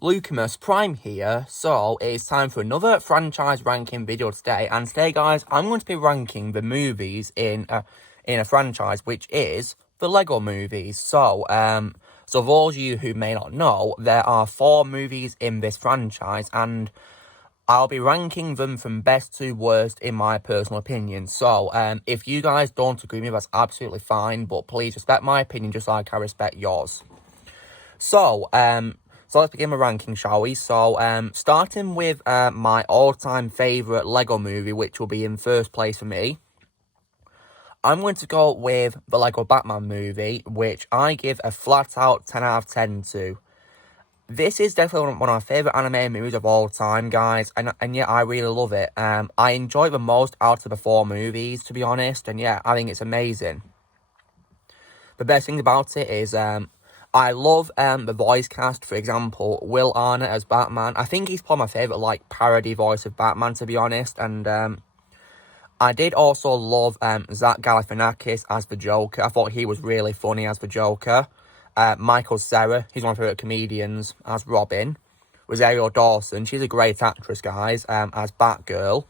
Lucamus Prime here, so it's time for another franchise ranking video today, and today guys, I'm going to be ranking the movies in a franchise, which is the Lego movies. So for those of you who may not know, there are 4 movies in this franchise, and I'll be ranking them from best to worst in my personal opinion. So if you guys don't agree with me, that's absolutely fine, but please respect my opinion just like I respect yours. So let's begin my ranking, shall we? So, starting with my all-time favourite Lego movie, which will be in first place for me, I'm going to go with the Lego Batman movie, which I give a flat-out 10 out of 10 to. This is definitely one of my favourite animated movies of all time, guys, and yeah, I really love it. I enjoy it the most out of the 4 movies, to be honest, and yeah, I think it's amazing. The best thing about it is, I love the voice cast. For example, Will Arnett as Batman. I think he's probably my favourite, parody voice of Batman, to be honest. And I did also love Zach Galifianakis as the Joker. I thought he was really funny as the Joker. Michael Cera, he's one of my favourite comedians, as Robin. Rosario Dawson, she's a great actress, guys, as Batgirl.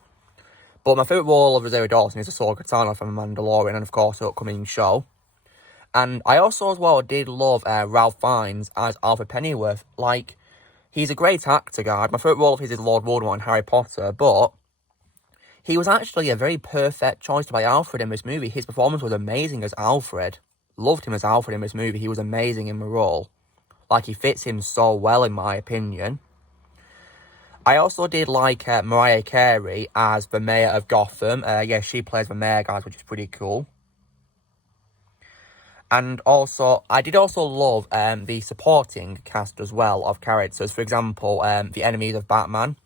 But my favourite role of Rosario Dawson is Ahsoka Tano from The Mandalorian, and of course, the upcoming show. And I also, as well, did love Ralph Fiennes as Alfred Pennyworth. He's a great actor, guys. My favourite role of his is Lord Voldemort in Harry Potter, but he was actually a very perfect choice to play Alfred in this movie. His performance was amazing as Alfred. Loved him as Alfred in this movie. He was amazing in the role. He fits him so well, in my opinion. I also did like Mariah Carey as the Mayor of Gotham. Yeah, she plays the Mayor, guys, which is pretty cool. And also, I did also love the supporting cast as well of characters. For example, the enemies of Batman.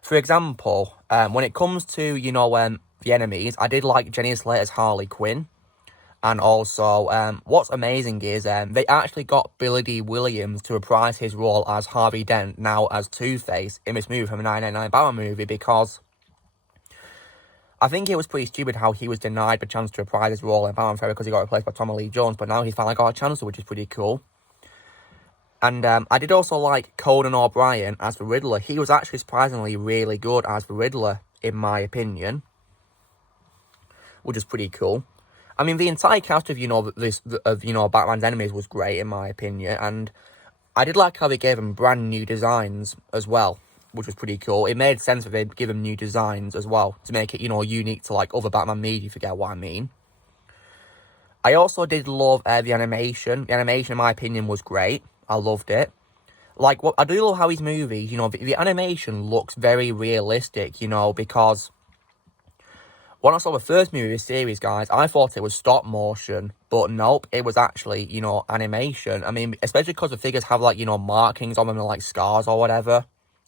For example, when it comes to, the enemies, I did like Jenny Slater's Harley Quinn. And also, what's amazing is they actually got Billy D. Williams to reprise his role as Harvey Dent, now as Two-Face, in this movie from the 1999 Batman movie, because I think it was pretty stupid how he was denied the chance to reprise his role in Batman Forever because he got replaced by Tommy Lee Jones, but now he's finally got a chance, which is pretty cool. And I did also like Conan O'Brien as the Riddler. He was actually surprisingly really good as the Riddler, in my opinion, which is pretty cool. I mean, the entire cast of, Batman's enemies was great, in my opinion, and I did like how they gave them brand new designs as well, which was pretty cool. It made sense that they'd give them new designs as well, to make it, unique to, other Batman media, if you get what I mean. I also did love the animation. The animation, in my opinion, was great. I loved it. I do love how his movies, the animation looks very realistic, because when I saw the first movie of this series, guys, I thought it was stop motion, but nope, it was actually, animation. I mean, especially because the figures have, markings on them, and, scars or whatever.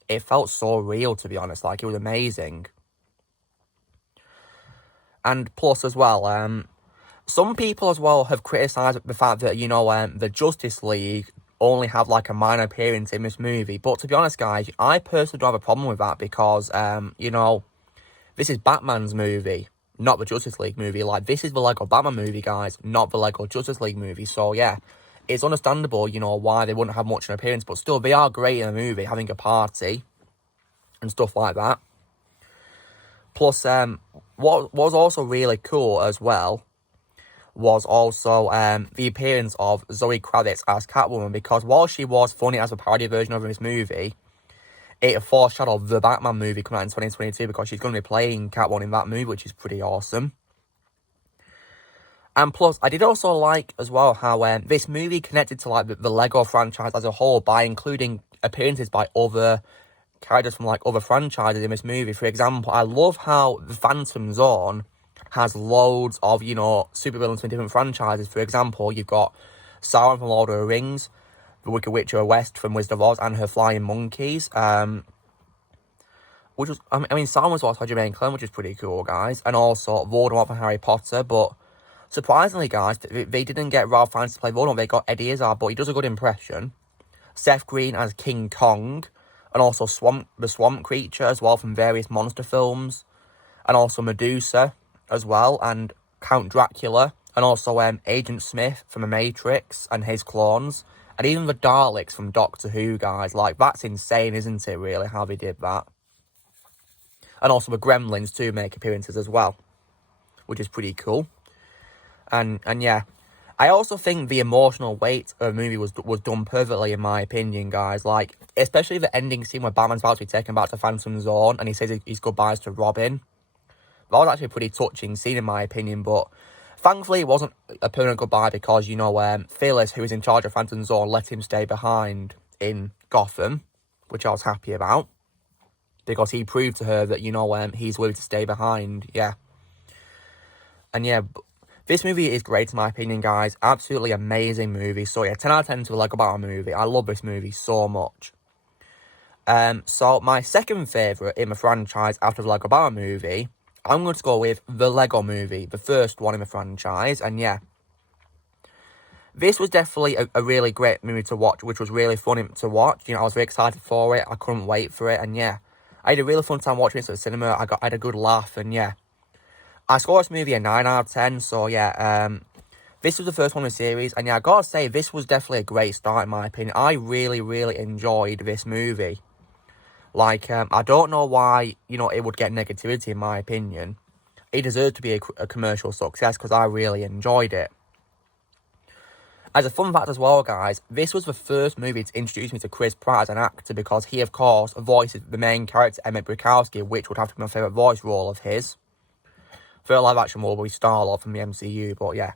It felt so real, to be honest. It was amazing. And plus, as well, some people, as well, have criticised the fact that, the Justice League only have, a minor appearance in this movie. But, to be honest, guys, I personally don't have a problem with that because, this is Batman's movie, not the Justice League movie. This is the Lego Batman movie, guys, not the Lego Justice League movie. So, yeah, it's understandable, why they wouldn't have much of an appearance. But still, they are great in the movie, having a party and stuff like that. Plus, what was also really cool as well was also the appearance of Zoe Kravitz as Catwoman. Because while she was funny as a parody version of this movie, it foreshadowed the Batman movie coming out in 2022 because she's going to be playing Catwoman in that movie, which is pretty awesome. And plus, I did also like, as well, how this movie connected to, the Lego franchise as a whole by including appearances by other characters from, other franchises in this movie. For example, I love how the Phantom Zone has loads of, supervillains from different franchises. For example, you've got Sauron from Lord of the Rings, the Wicked Witch of the West from Wizard of Oz, and her flying monkeys. Which was, Sauron was also Jermaine Clem, which is pretty cool, guys. And also Voldemort from Harry Potter. But surprisingly, guys, they didn't get Ralph Fiennes to play Voldemort. They got Eddie Izzard, but he does a good impression. Seth Green as King Kong, and also the Swamp Creature as well from various monster films. And also Medusa as well, and Count Dracula. And also Agent Smith from The Matrix and his clones. And even the Daleks from Doctor Who, guys, like, that's insane, isn't it, really, how they did that? And also the Gremlins, too, make appearances as well, which is pretty cool. And yeah, I also think the emotional weight of the movie was done perfectly, in my opinion, guys. Like, especially the ending scene where Batman's about to be taken back to Phantom Zone, and he says his goodbyes to Robin. That was actually a pretty touching scene, in my opinion, but thankfully it wasn't a permanent goodbye because, you know, Phyllis, who was in charge of Phantom Zone, let him stay behind in Gotham, which I was happy about, because he proved to her that, you know, he's willing to stay behind, yeah. And yeah, this movie is great, in my opinion, guys. Absolutely amazing movie. So yeah, 10 out of 10 to the Lego Batman movie. I love this movie so much. So my second favourite in the franchise after the Lego Batman movie, I'm going to go with the Lego Movie, the first one in the franchise. And yeah, this was definitely a really great movie to watch, which was really fun to watch. You know, I was very excited for it. I couldn't wait for it. And yeah, I had a really fun time watching it at the cinema. I had a good laugh. And yeah, I scored this movie a 9 out of 10. So yeah, this was the first one in the series. And yeah, I gotta say, this was definitely a great start, in my opinion. I really, really enjoyed this movie. Like, I don't know why, you know, it would get negativity, in my opinion. It deserved to be a commercial success because I really enjoyed it. As a fun fact as well, guys, this was the first movie to introduce me to Chris Pratt as an actor, because he, of course, voices the main character, Emmett Bukowski, which would have to be my favourite voice role of his. For a live-action role, we Star-Lord from the MCU, but yeah.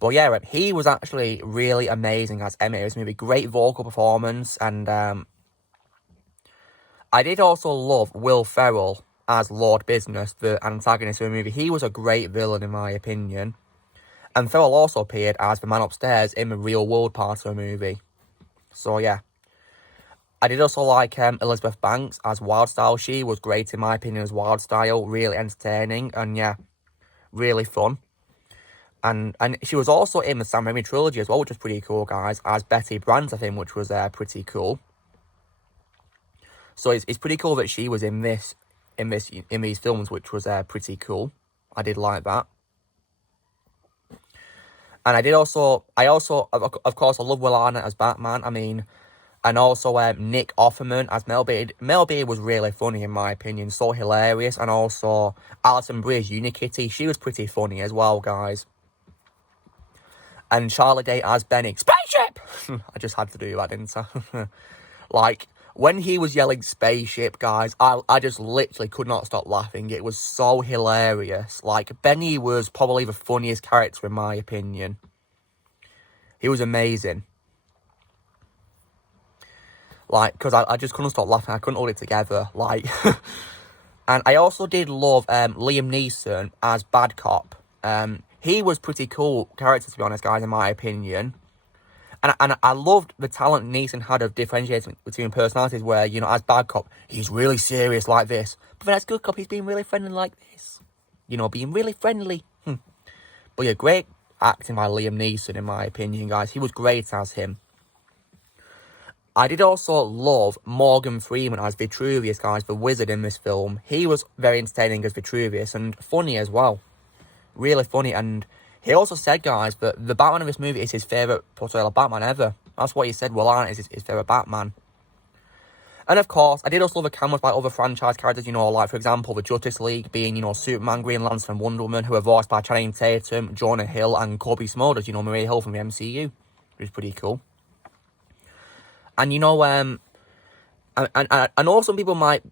But yeah, he was actually really amazing as Emmett in this movie. Great vocal performance, and I did also love Will Ferrell as Lord Business, the antagonist of the movie. He was a great villain, in my opinion. And Ferrell also appeared as the man upstairs in the real world part of the movie. So yeah. I did also like Elizabeth Banks as Wildstyle. She was great, in my opinion, as Wildstyle. Really entertaining, and yeah, really fun. And she was also in the Sam Raimi trilogy as well, which was pretty cool, guys, as Betty Brant, I think, which was pretty cool. So it's pretty cool that she was in these films, which was pretty cool. I did like that. And I also, of course, I love Will Arnett as Batman. I mean, and also Nick Offerman as Melbeard. Melbeard was really funny, in my opinion, so hilarious. And also Alison Brie as Unikitty. She was pretty funny as well, guys. And Charlotte Day as Benny. Spaceship! I just had to do that, didn't I? Like, when he was yelling spaceship, guys, I just literally could not stop laughing. It was so hilarious. Like, Benny was probably the funniest character, in my opinion. He was amazing. Like, because I just couldn't stop laughing. I couldn't hold it together. Like, and I also did love Liam Neeson as Bad Cop. He was pretty cool character, to be honest, guys, in my opinion. And I loved the talent Neeson had of differentiating between personalities where, you know, as Bad Cop, he's really serious like this. But then as Good Cop, he's being really friendly like this. You know, being really friendly. But yeah, great acting by Liam Neeson, in my opinion, guys. He was great as him. I did also love Morgan Freeman as Vitruvius, guys, the wizard in this film. He was very entertaining as Vitruvius and funny as well. Really funny, and he also said, guys, that the Batman in this movie is his favourite portrayal of Batman ever. That's what he said. Will Arnett is his favourite Batman. And of course, I did also love the cameos by other franchise characters, you know, like, for example, the Justice League being, you know, Superman, Green Lantern, and Wonder Woman, who are voiced by Channing Tatum, Jonah Hill, and Kobe Smulders, you know, Maria Hill from the MCU, which is pretty cool. And, you know, and I know some people might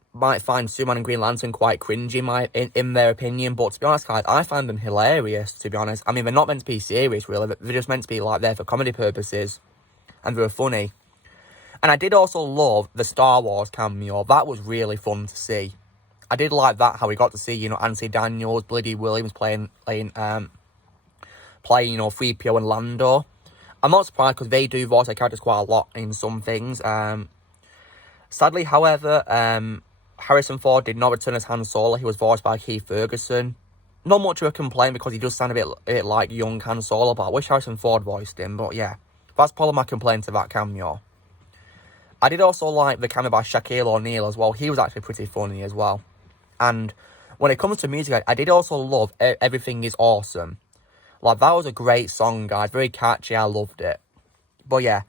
find Superman and Green Lantern quite cringy in their opinion, but to be honest, guys, I find them hilarious, to be honest. I mean, they're not meant to be serious, really. They're just meant to be, like, there for comedy purposes, and they're funny. And I did also love the Star Wars cameo. That was really fun to see. I did like that, how we got to see, you know, Anthony Daniels, Billy Williams playing, you know, 3PO and Lando. I'm not surprised, because they do voice their characters quite a lot in some things. Sadly, however, Harrison Ford did not return as Han Solo. He was voiced by Keith Ferguson. Not much of a complaint, because he does sound a bit like young Han Solo, but I wish Harrison Ford voiced him. But yeah, that's probably my complaint to that cameo. I did also like the cameo by Shaquille O'Neal as well. He was actually pretty funny as well. And when it comes to music, I did also love Everything Is Awesome. Like, that was a great song, guys. Very catchy. I loved it. But yeah.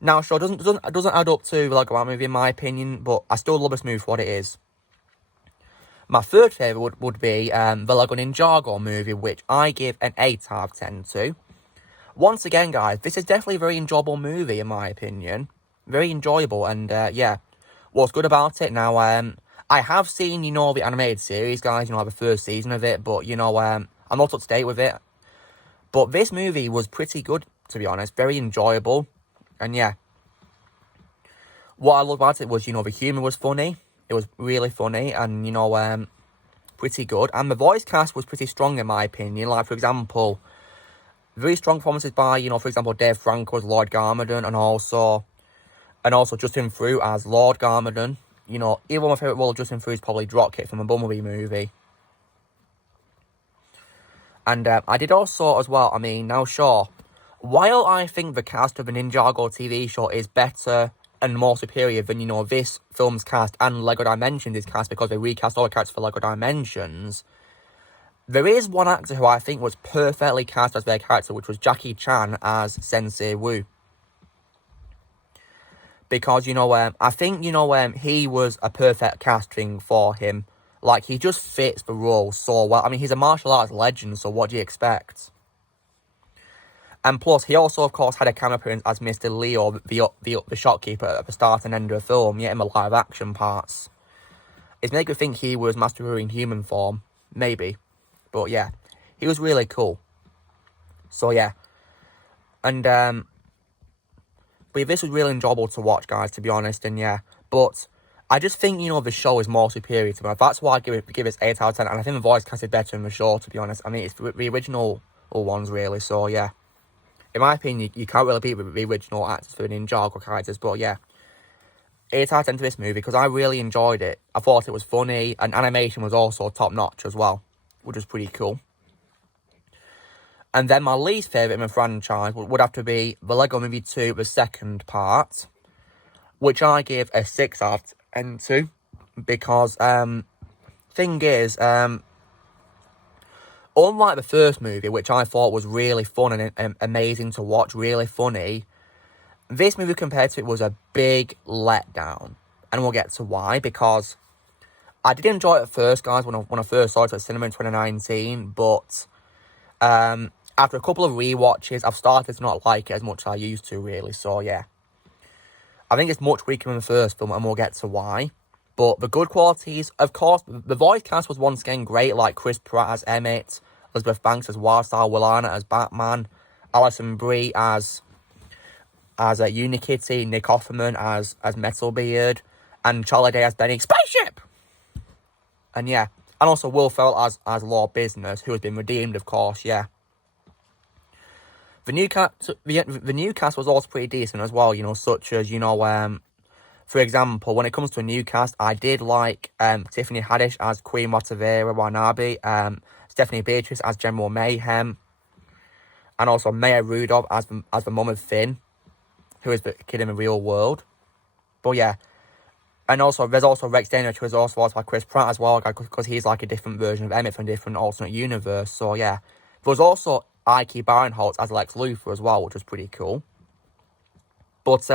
Now, sure, it doesn't add up to Lego Movie in my opinion, but I still love this movie for what it is. My third favourite would be the Lego Ninjago Movie, which I give an 8 out of 10 to. Once again, guys, this is definitely a very enjoyable movie, in my opinion. Very enjoyable, and yeah. What's good about it, now, I have seen, the animated series, guys, like the first season of it, but, I'm not up to date with it. But this movie was pretty good, to be honest. Very enjoyable, and yeah. What I loved about it was, the humour was funny. It was really funny and, pretty good. And the voice cast was pretty strong in my opinion. Like, for example, very strong performances by, for example, Dave Franco as Lord Garmadon and also Justin Theroux as Lord Garmadon. Even one of my favourite role of Justin Theroux is probably Dropkick from the Bumblebee movie. And I did also, as well, now sure, while I think the cast of the Ninjago TV show is better and more superior than, this film's cast and Lego Dimensions' cast because they recast all the characters for Lego Dimensions, there is one actor who I think was perfectly cast as their character, which was Jackie Chan as Sensei Wu. Because, I think, he was a perfect casting for him. Like, he just fits the role so well. He's a martial arts legend, so what do you expect? And plus, he also, of course, had a cameo appearance as Mr. Leo, the shopkeeper at the start and end of the film, yet in the live-action parts. It's making me think he was Master Wu in human form. Maybe. But, yeah. He was really cool. So, yeah. And, but this was really enjoyable to watch, guys, to be honest, and, yeah. But I just think, the show is more superior to me. That's why I give it 8 out of 10, and I think the voice cast is better in the show, to be honest. It's the original ones, really, so, yeah. In my opinion, you can't really beat the original actors for the Ninjago characters, but yeah. 8 out of 10 to this movie, because I really enjoyed it. I thought it was funny, and animation was also top-notch as well, which was pretty cool. And then my least favourite in the franchise would have to be the Lego Movie 2, the second part, which I give a 6 out of 10 to, because, thing is, unlike the first movie, which I thought was really fun and amazing to watch, really funny, this movie compared to it was a big letdown. And we'll get to why, because I did enjoy it at first, guys, when I first saw it at cinema in 2019, but after a couple of rewatches, I've started to not like it as much as I used to, really, so yeah. I think it's much weaker than the first film, and we'll get to why. But the good qualities, of course, the voice cast was once again great, like Chris Pratt as Emmett, Elizabeth Banks as Wildstar, Willana as Batman, Alison Brie as Unikitty, Nick Offerman as Metalbeard, and Charlie Day as Benny Spaceship! And yeah, and also Will Ferrell as Lord Business, who has been redeemed, of course, yeah. The new cast was also pretty decent as well, such as, for example, when it comes to a new cast, I did like Tiffany Haddish as Queen Watavera Wanabe, Stephanie Beatrice as General Mayhem, and also Maya Rudolph as the mum of Finn, who is the kid in the real world. But yeah, and also there's also Rex Daniel, who is also voiced by Chris Pratt as well, because he's like a different version of Emmett from a different alternate universe. So yeah, there was also Ike Barinholtz as Lex Luthor as well, which was pretty cool. But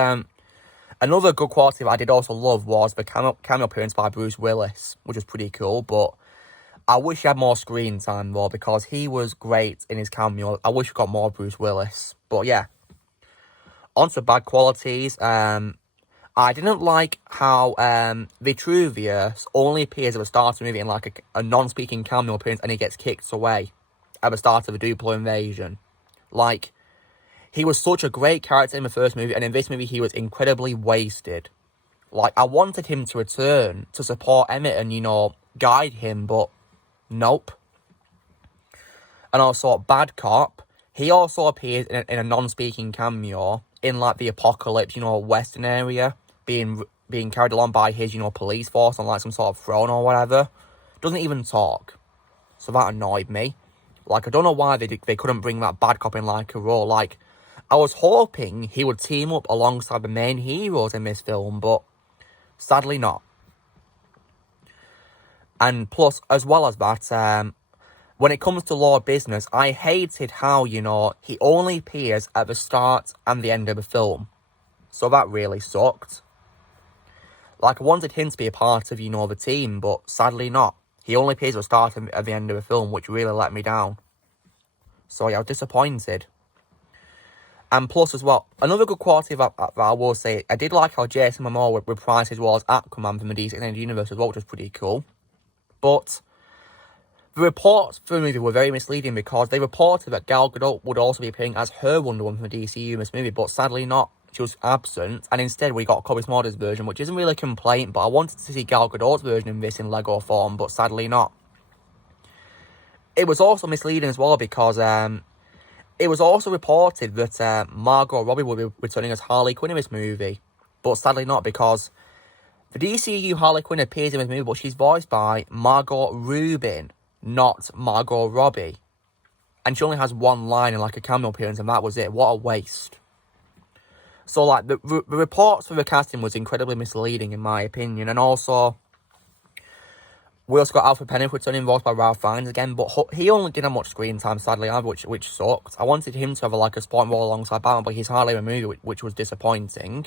another good quality that I did also love was the cameo appearance by Bruce Willis, which was pretty cool, but I wish he had more screen time, though, because he was great in his cameo. I wish we got more Bruce Willis. But, yeah. On to bad qualities. I didn't like how Vitruvius only appears at the start of the movie in, like, a non-speaking cameo appearance, and he gets kicked away at the start of the Duplo invasion. Like, he was such a great character in the first movie, and in this movie, he was incredibly wasted. Like, I wanted him to return to support Emmett and, guide him, but nope. And also, Bad Cop, he also appears in a non-speaking cameo in, like, the Apocalypse, Western area, being carried along by his, police force on, like, some sort of throne or whatever. Doesn't even talk. So that annoyed me. Like, I don't know why they couldn't bring that Bad Cop in, like, a role. Like, I was hoping he would team up alongside the main heroes in this film, but sadly not. And plus, as well as that, when it comes to Law Business, I hated how, you know, he only appears at the start and the end of the film. So that really sucked. Like, I wanted him to be a part of, you know, the team, but sadly not. He only appears at the start and at the end of the film, which really let me down. So yeah, I was disappointed. And plus, as well, another good quality that I will say, I did like how Jason Momoa reprised his role as Aquaman from the DC Extended Universe as well, which was pretty cool. But the reports for the movie were very misleading because they reported that Gal Gadot would also be appearing as her Wonder Woman from the DC Universe movie, but sadly not. She was absent, and instead we got Kobe Smulders' version, which isn't really a complaint, but I wanted to see Gal Gadot's version of this in Lego form, but sadly not. It was also misleading as well because it was also reported that Margot Robbie will be returning as Harley Quinn in this movie, but sadly not because the DCU Harley Quinn appears in this movie, but she's voiced by Margot Rubin, not Margot Robbie. And she only has one line in like a cameo appearance, and that was it. What a waste. So, like, the reports for the casting was incredibly misleading, in my opinion. And also, we also got Alfred Pennyworth returning, voiced by Ralph Fiennes again. But he only didn't have much screen time, sadly, either, which sucked. I wanted him to have, like, a spot role alongside Batman, but he's hardly in the movie, which was disappointing.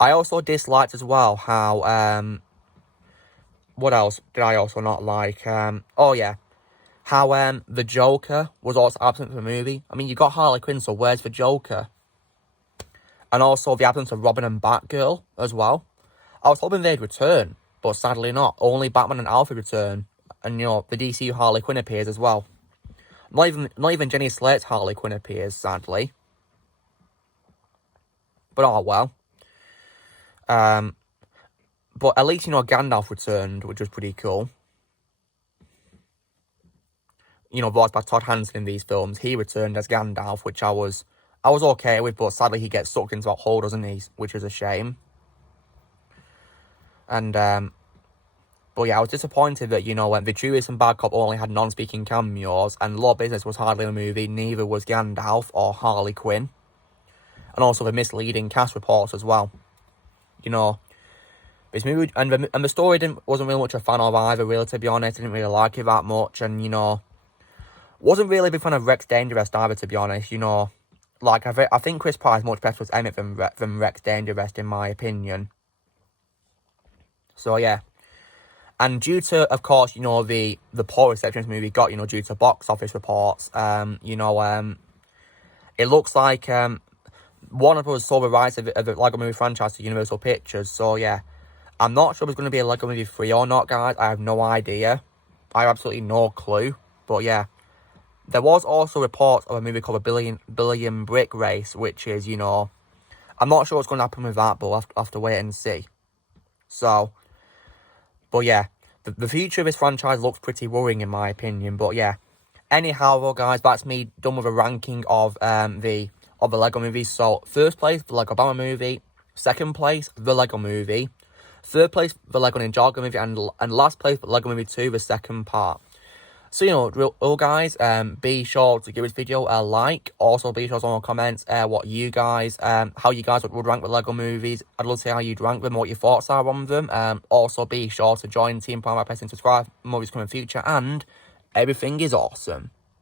I also disliked as well how, what else did I also not like? Oh, yeah. How, the Joker was also absent from the movie. I mean, you got Harley Quinn, so where's the Joker? And also the absence of Robin and Batgirl as well. I was hoping they'd return, but sadly not. Only Batman and Alfred return. And, you know, the DCU Harley Quinn appears as well. Not even Jenny Slate's Harley Quinn appears, sadly. But oh well. But at least, you know, Gandalf returned, which was pretty cool. You know, voiced by Todd Hanson in these films. He returned as Gandalf, which I was okay with, but sadly he gets sucked into that hole, doesn't he? Which is a shame. And, but yeah, I was disappointed that, you know, when Vitruvius and Bad Cop only had non-speaking cameos, and Law Business was hardly in the movie, neither was Gandalf or Harley Quinn. And also the misleading cast reports as well. You know, this movie, and the story wasn't really much a fan of either, really, to be honest. I didn't really like it that much, and, you know, wasn't really a big fan of Rex Dangerous either, to be honest, you know. Like, I think Chris Pratt is much better as Emmett than Rex Dangerous, in my opinion. So, yeah. And due to, of course, you know, the poor reception this movie got, you know, due to box office reports, you know, it looks like Warner Bros. Sold the rights of the Lego Movie franchise to Universal Pictures. So, yeah. I'm not sure if it's going to be a Lego Movie 3 or not, guys. I have no idea. I have absolutely no clue. But, yeah. There was also reports of a movie called A Billion Brick Race, which is, you know, I'm not sure what's going to happen with that, but we'll have to wait and see. So, but yeah, the future of this franchise looks pretty worrying in my opinion, but yeah. Anyhow, though, guys, that's me done with a ranking of the Lego movies. So, first place, the Lego Batman movie. Second place, the Lego movie. Third place, the Lego Ninjago movie. And last place, the Lego Movie 2, the second part. So, you know, guys, be sure to give this video a like. Also, be sure to comment what you guys, how you guys would rank the Lego movies. I'd love to see how you'd rank them, what your thoughts are on them. Also, be sure to join Team Prime by pressing subscribe. Movies coming in future, and everything is awesome.